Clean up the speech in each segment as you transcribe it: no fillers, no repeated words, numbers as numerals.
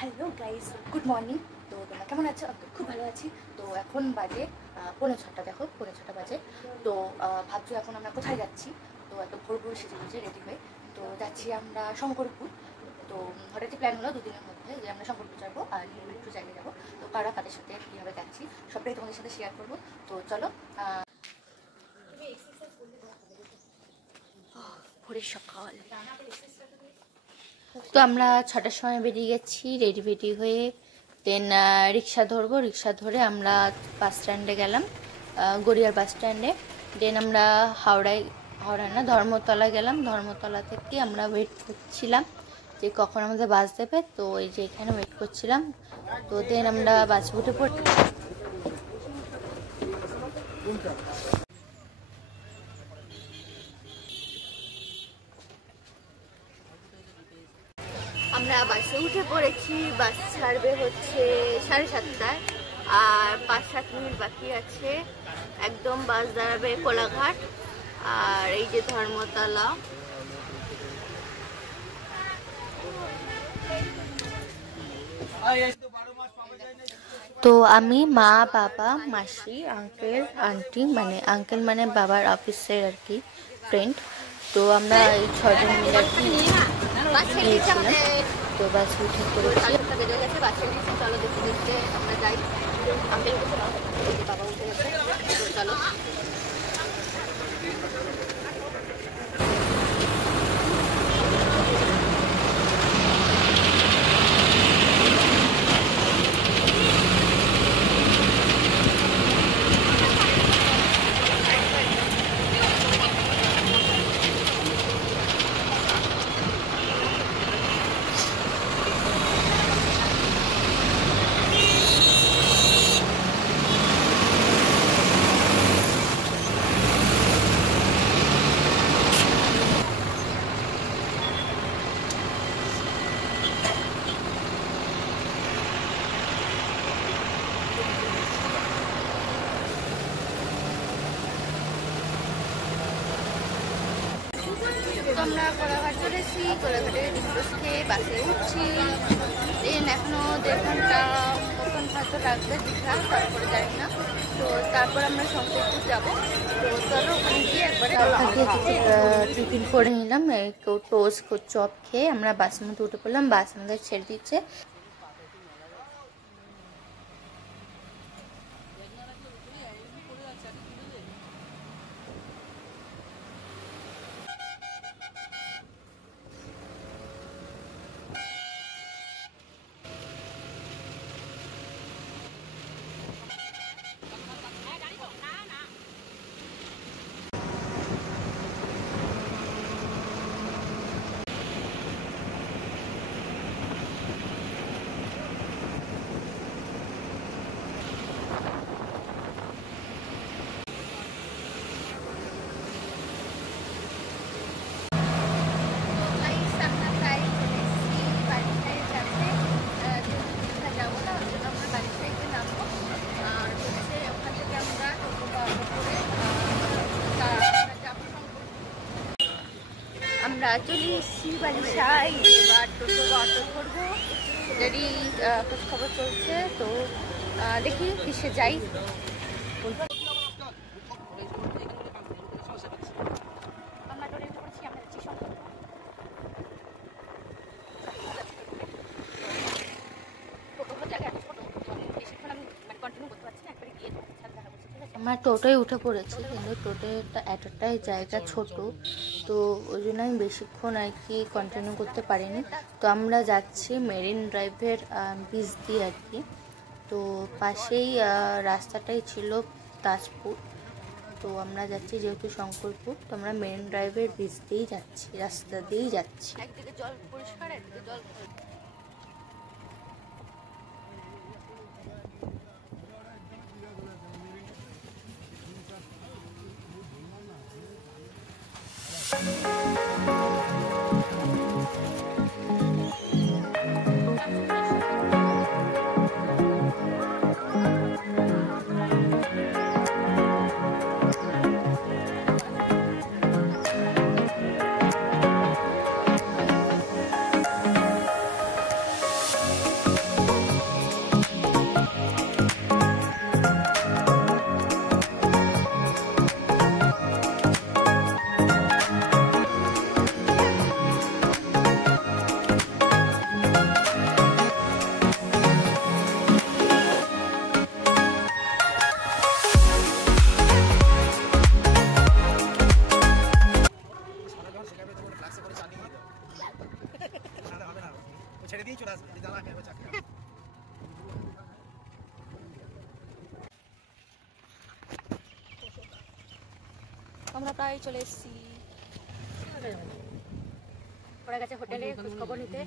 Hello guys, good morning. তো তোমরা কেমন আছো? আমি খুব ভালো আছি। তো এখন বাজে 5:45, দেখো 5:45 বাজে। তো ভাবছো এখন আমরা কোথায় যাচ্ছি। তো এত ভোর ভোর সেজে গুজে রেডি হয়ে তো যাচ্ছি আমরা শঙ্করপুর। তো হঠাৎই প্ল্যান হলো দুদিনের মধ্যে যে আমরা শঙ্করপুর যাবো আর একটু জায়গায় যাবো। তো কারা কাদের সাথে কীভাবে যাচ্ছি সবটাই তোমাদের সাথে শেয়ার করবো। তো চলো। ভোরের সকাল। তো আমরা 6টার সময় বেরিয়ে গেছি রেডি হয়ে। দেন রিক্সা ধরবো, রিক্সা ধরে আমরা বাস স্ট্যান্ডে গেলাম, গড়িয়ার বাস স্ট্যান্ডে। দেন আমরা হাওড়ায় না ধর্মতলা গেলাম। ধর্মতলা থেকে আমরা ওয়েট করছিলাম যে কখন আমাদের বাস দেবে। তো এই যে এখানে ওয়েট করছিলাম। তো দেন আমরা বাস উঠে পড়ি। আমরা বাসে উঠে পড়েছি। বাস ছাড়বে হচ্ছে 7:30টায়, আর 5-7 মিনিট বাকি আছে। একদম বাস দাঁড়াবে কোলাঘাট। আর এই যে ধর্মতলা। তো আমি, মা, বাবা, মাসি, আঙ্কেল, আন্টি, মানে আঙ্কেল মানে বাবার অফিসের আর কি ফ্রেন্ড। তো আমরা এই 6 জন মিলে আর কি গিয়েছিলাম। তো বাস উঠে পড়েছি। চলো দেখতে দেখতে আমরা যাই। আঙ্কেল বাবা উঠে গেছে। তো চলো। আমরা কোলাঘাট চলেছি। কোলাঘাটে ডিসপ্রেস খেয়ে বাসে উঠছি। দেন এখনো 1.5 ঘন্টা মতন হয়তো লাগবে দীঘা, তারপরে জানি না। তো তারপর আমরা শঙ্করপুর যাবো। তো চলো ওখানে গিয়ে একবারে টিফিন করে নিলাম। কেউ টোস্ট চপ খেয়ে আমরা বাসের মধ্যে উঠে পড়লাম। বাস আমাদের ছেড়ে দিচ্ছে। আমরা চলে এসেছি বালিশাই। এবার টোটো অটো ধরবো। যদি খোঁজ খবর চলছে। তো দেখি কিসে যাই। আমরা টোটোয় উঠে পড়েছি, কিন্তু টোটোটা এতটাই জায়গা ছোট, তো ওই জন্য আমি বেশিক্ষণ আর কি কন্টিনিউ করতে পারিনি। তো আমরা যাচ্ছি মেরিন ড্রাইভের বীজ দিয়ে আর কি। তো পাশেই রাস্তাটাই ছিল তাজপুর। তো আমরা যাচ্ছি যেহেতু শঙ্করপুর, তো আমরা মেরিন ড্রাইভের বীজ দিয়েই যাচ্ছি, রাস্তা দিয়েই যাচ্ছি। একদিকে জল পরিষ্কার, একদিকে জল। আমরা প্রায় চলে এসেছি, ওরা গেছে হোটেলে খবর নিতে,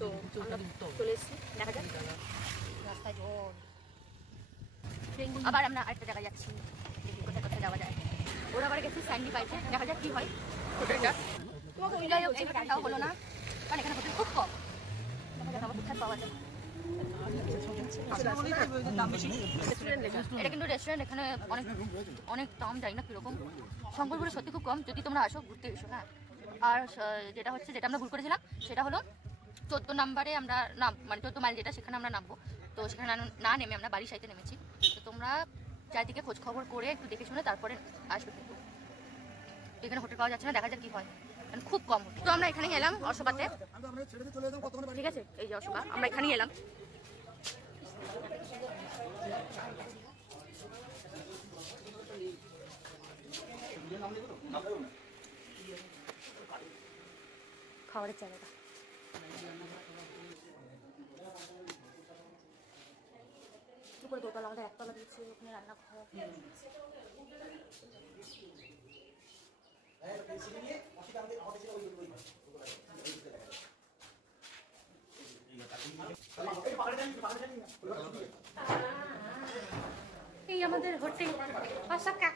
তো আমরা চলে এসেছি। দেখা যাক রাস্তায় জল, আবার আমরা আরেকটা জায়গায় যাচ্ছি, কোথায় কোথায় যাওয়া যায়। ওরা আবার গেছে স্যান্ডি পাইছে, দেখা যাক কি হয় হোটেলটা। এই হোটেলটাও হলো না, কারণ এখানে হোটেল খুব কম। দেখা যাক আবার কোথায় পাওয়া যায়। এটা কিন্তু রেস্টুরেন্ট, এখানে অনেক অনেক দাম যায় না কিরকম। শঙ্করপুরে সত্যি খুব কম, যদি তোমরা আসো ঘুরতে এসো। হ্যাঁ, আর যেটা হচ্ছে, যেটা আমরা ভুল করেছিলাম সেটা হলো 14 নম্বরে আমরা মানে 14 মাইল যেটা, সেখানে আমরা নামবো। তো সেখানে না নেমে আমরা বাড়ির সাইডে নেমেছি। তো তোমরা চারিদিকে খোঁজ খবর করে একটু দেখে শুনে তারপরে আসবে। কিন্তু এখানে হোটেল পাওয়া যাচ্ছে না, দেখা যাক কি হয়, মানে খুব কম। তো আমরা এখানে এলাম অশোকাতে, ঠিক আছে, এই যে অশোকা, আমরা এখানেই এলাম। খাবারের জায়গাটা উপরে দোতলা, আমাদের একতলা দিয়েছে, ওখানে রান্না ঘর। এই আমাদের হোটেল অশোকা।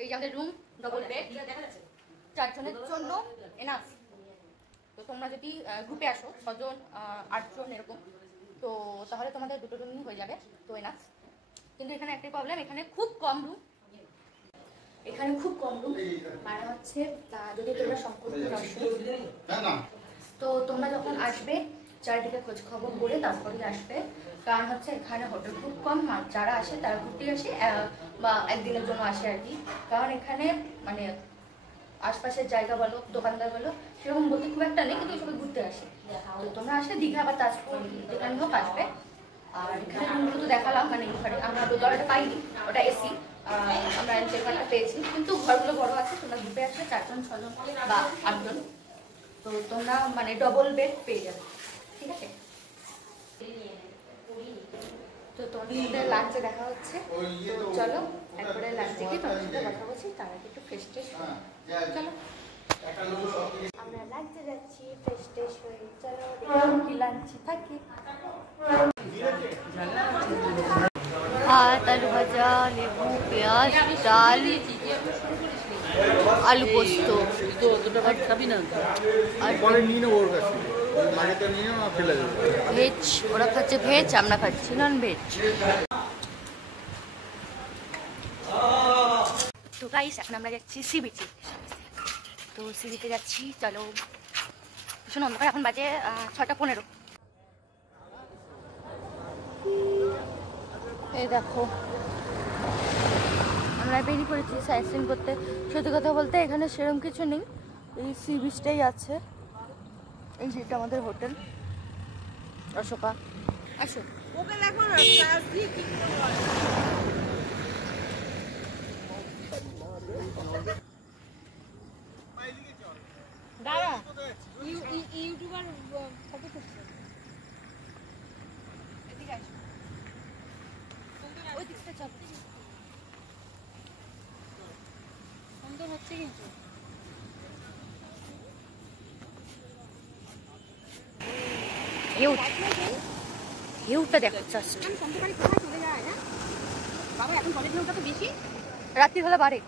এই যে আমাদের রুম, ডবল বেড, 4 জনের জন্য এনাফ। তো তোমরা যদি গ্রুপে আসো 6 জন 8 জন এরকম, তো তাহলে তোমাদের 2টো রুমই হয়ে যাবে, তো এনাফ। কিন্তু এখানে একটাই প্রবলেম, এখানে খুব কম রুম, এখানে খুব কম রুম। মানে হচ্ছে যদি তোমরা শঙ্করপুর আসো, তো তোমরা যখন আসবে চারিদিকে খোঁজ খবর করে তারপরে আসবে, কারণ হচ্ছে এখানে হোটেল খুব কম। যারা আসে তারা ঘুরতে আসে বা একদিনের জন্য আসে আর কি। কারণ এখানে মানে আশপাশের জায়গা বলো, দোকানদার বলো, সেরকম বলতে খুব একটা নেই, কিন্তু সবাই ঘুরতে আসে। তো তোমরা আসলে দীঘা বা তাজপুর যেখানে হোক আসবে। আর এখানে রুমগুলো তো দেখালাম, মানে ঘরে আমরা দোতলাটা পাইনি, ওটা এসি, আমরা এনটেলমেন্টটা পেয়েছি। কিন্তু ঘরগুলো বড় আছে, তোমরা গ্রুপে আসলে 4 জন 6 জন বা 8 জন, তো তোমরা মানে ডবল বেড পেয়ে যাবে, ঠিক আছে। তো তোমাদের লাঞ্চে দেখা হচ্ছে, তো চলো একবারে লাঞ্চে গিয়ে তোমার সাথে কথা বলছি, তার আগে একটু ফ্রেশ ট্রেশ চলো। আমরা লাঞ্চে যাচ্ছি, ফ্রেশ ট্রেশ হয়ে, চলো কি লাঞ্চে থাকি। ভাত, আলু ভাজা, লেবু, পেঁয়াজ, ডাল, আলু পোস্ত। ভেজ, ওরা খাচ্ছে ভেজ, আমরা খাচ্ছি নন ভেজ। তো গাইস, এখন আমরা যাচ্ছি সি বিচে। তো সি বিচে যাচ্ছি, চলো। ভীষণ অন্ধকার, এখন বাজে 6টা 15। এই দেখো আমরা বেরিয়ে পড়েছি সাইট সিন করতে। সত্যি কথা বলতে এখানে সেরকম কিছু নেই, এই সি বিচটাই আছে। এই যেটা আমাদের হোটেল অশোকা। আসো, দাঁড়া, ইউটিউবার ফটো করছে, এদিকে আসো, ওই দিকটা চল। সুন্দর হচ্ছে কিন্তু। ভিউটা দেখো জাস্ট। রাত্রি হলে বাড়ে।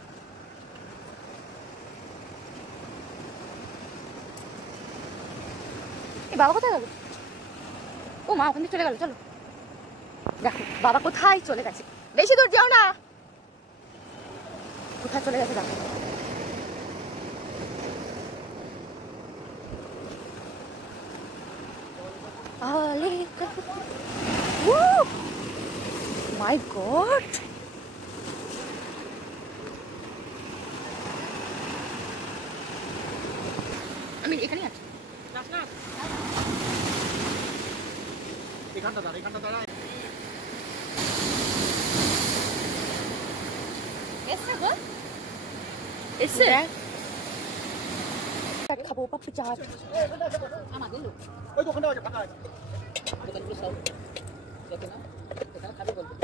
এই বাবা কোথায় গেল? ও মা, ওখান থেকে চলে গেল। চলো দেখো বাবা কোথায় চলে গেছে। বেশি দূর যাও না, কোথায় চলে গেছে দেখো। মাই গড, আমি এখানে আছি। এখানটা দাঁড়া। এসে গো, এসে খাবো, পাপড়ি চাট। আমাদের লোক ওই দোকানটা আছে, ফাঁকা আছে, দোকানগুলো সব দেখে না, এখানে খাবে বলবে।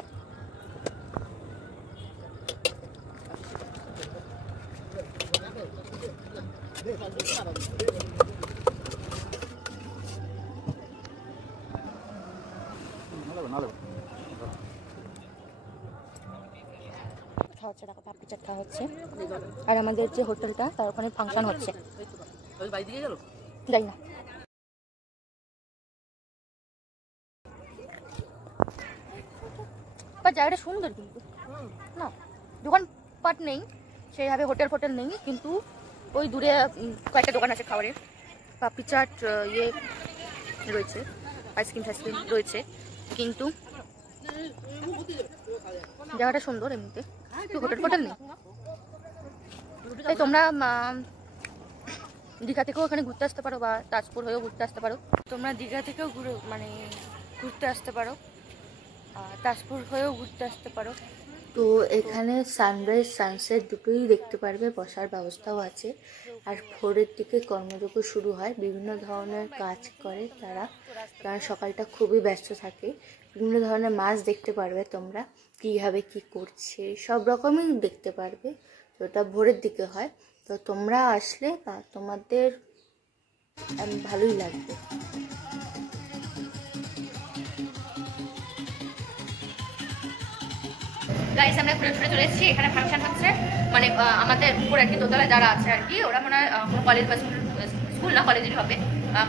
খাওয়া হচ্ছে, টাকা পাপড়ি চাট খাওয়া হচ্ছে। আর আমাদের যে হোটেলটা তার ওখানে ফাংশন হচ্ছে, বাড়ি দিকে গেল যাই না। জায়গাটা সুন্দর কিন্তু না, দোকানপাট নেই সেইভাবে, হোটেল ফোটেল নেই, কিন্তু ওই দূরে কয়েকটা দোকান আছে খাবারের, পাপড়ি চাট ইয়ে রয়েছে, আইসক্রিম টাইসক্রিম রয়েছে, কিন্তু জায়গাটা সুন্দর এমনিতে, কিন্তু হোটেল ফোটেল নেই। তাই তোমরা দীঘা থেকেও ওখানে ঘুরতে আসতে পারো, বা তাজপুর হয়েও ঘুরতে আসতে পারো। তোমরা দীঘা থেকেও ঘুরতে আসতে পারো, তাজপুর হয়েও ঘুরতে আসতে পারো। তো এখানে সানরাইজ সানসেট দুটোই দেখতে পারবে, বসার ব্যবস্থাও আছে। আর ভোরের দিকে কর্মযজ্ঞ শুরু হয়, বিভিন্ন ধরনের কাজ করে তারা, কারণ সকালটা খুবই ব্যস্ত থাকে। বিভিন্ন ধরনের মাছ দেখতে পারবে তোমরা, কীভাবে কি করছে সব রকমই দেখতে পারবে। তো ওটা ভোরের দিকে হয়, তো তোমরা আসলে বা তোমাদের ভালোই লাগবে। গাইস আমরা ঘুরে ঘুরে চলে এসেছি, এখানে ফাংশন হচ্ছে, মানে আমাদের উপর আর কি দোতলায় যারা আছে আর কি, ওরা মনে হয় কোনো কলেজ বা স্কুল না কলেজেরই হবে,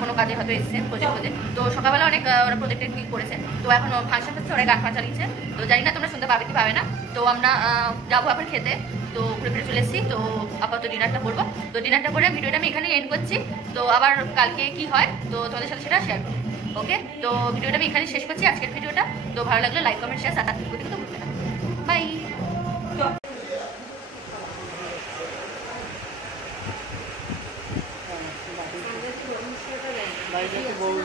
কোনো কাজে হয়তো এসছে প্রজেক্ট। তো সকালবেলা অনেক ওরা প্রজেক্টের কি করেছে, তো এখন ফাংশন হচ্ছে, ওরা গান ফান চালিয়েছে, তো জানি না তোমরা শুনতে পাবে কি পাবে না। তো আমরা যাবো আবার খেতে, তো ঘুরে ফিরে চলে এসেছি। তো আপাতত ডিনারটা করবো, তো ডিনারটা করে ভিডিওটা আমি এখানেই এন্ড করছি। তো আবার কালকে কি হয় তো তোমাদের সাথে সেটা শেয়ার করবো। ওকে, তো ভিডিওটা আমি এখানে শেষ করছি আজকের ভিডিওটা। তো ভালো লাগলে লাইক কমেন্ট শেয়ার সাবস্ক্রাইব করতে কিন্তু ভুলবে না। বাই। বাইরে বউ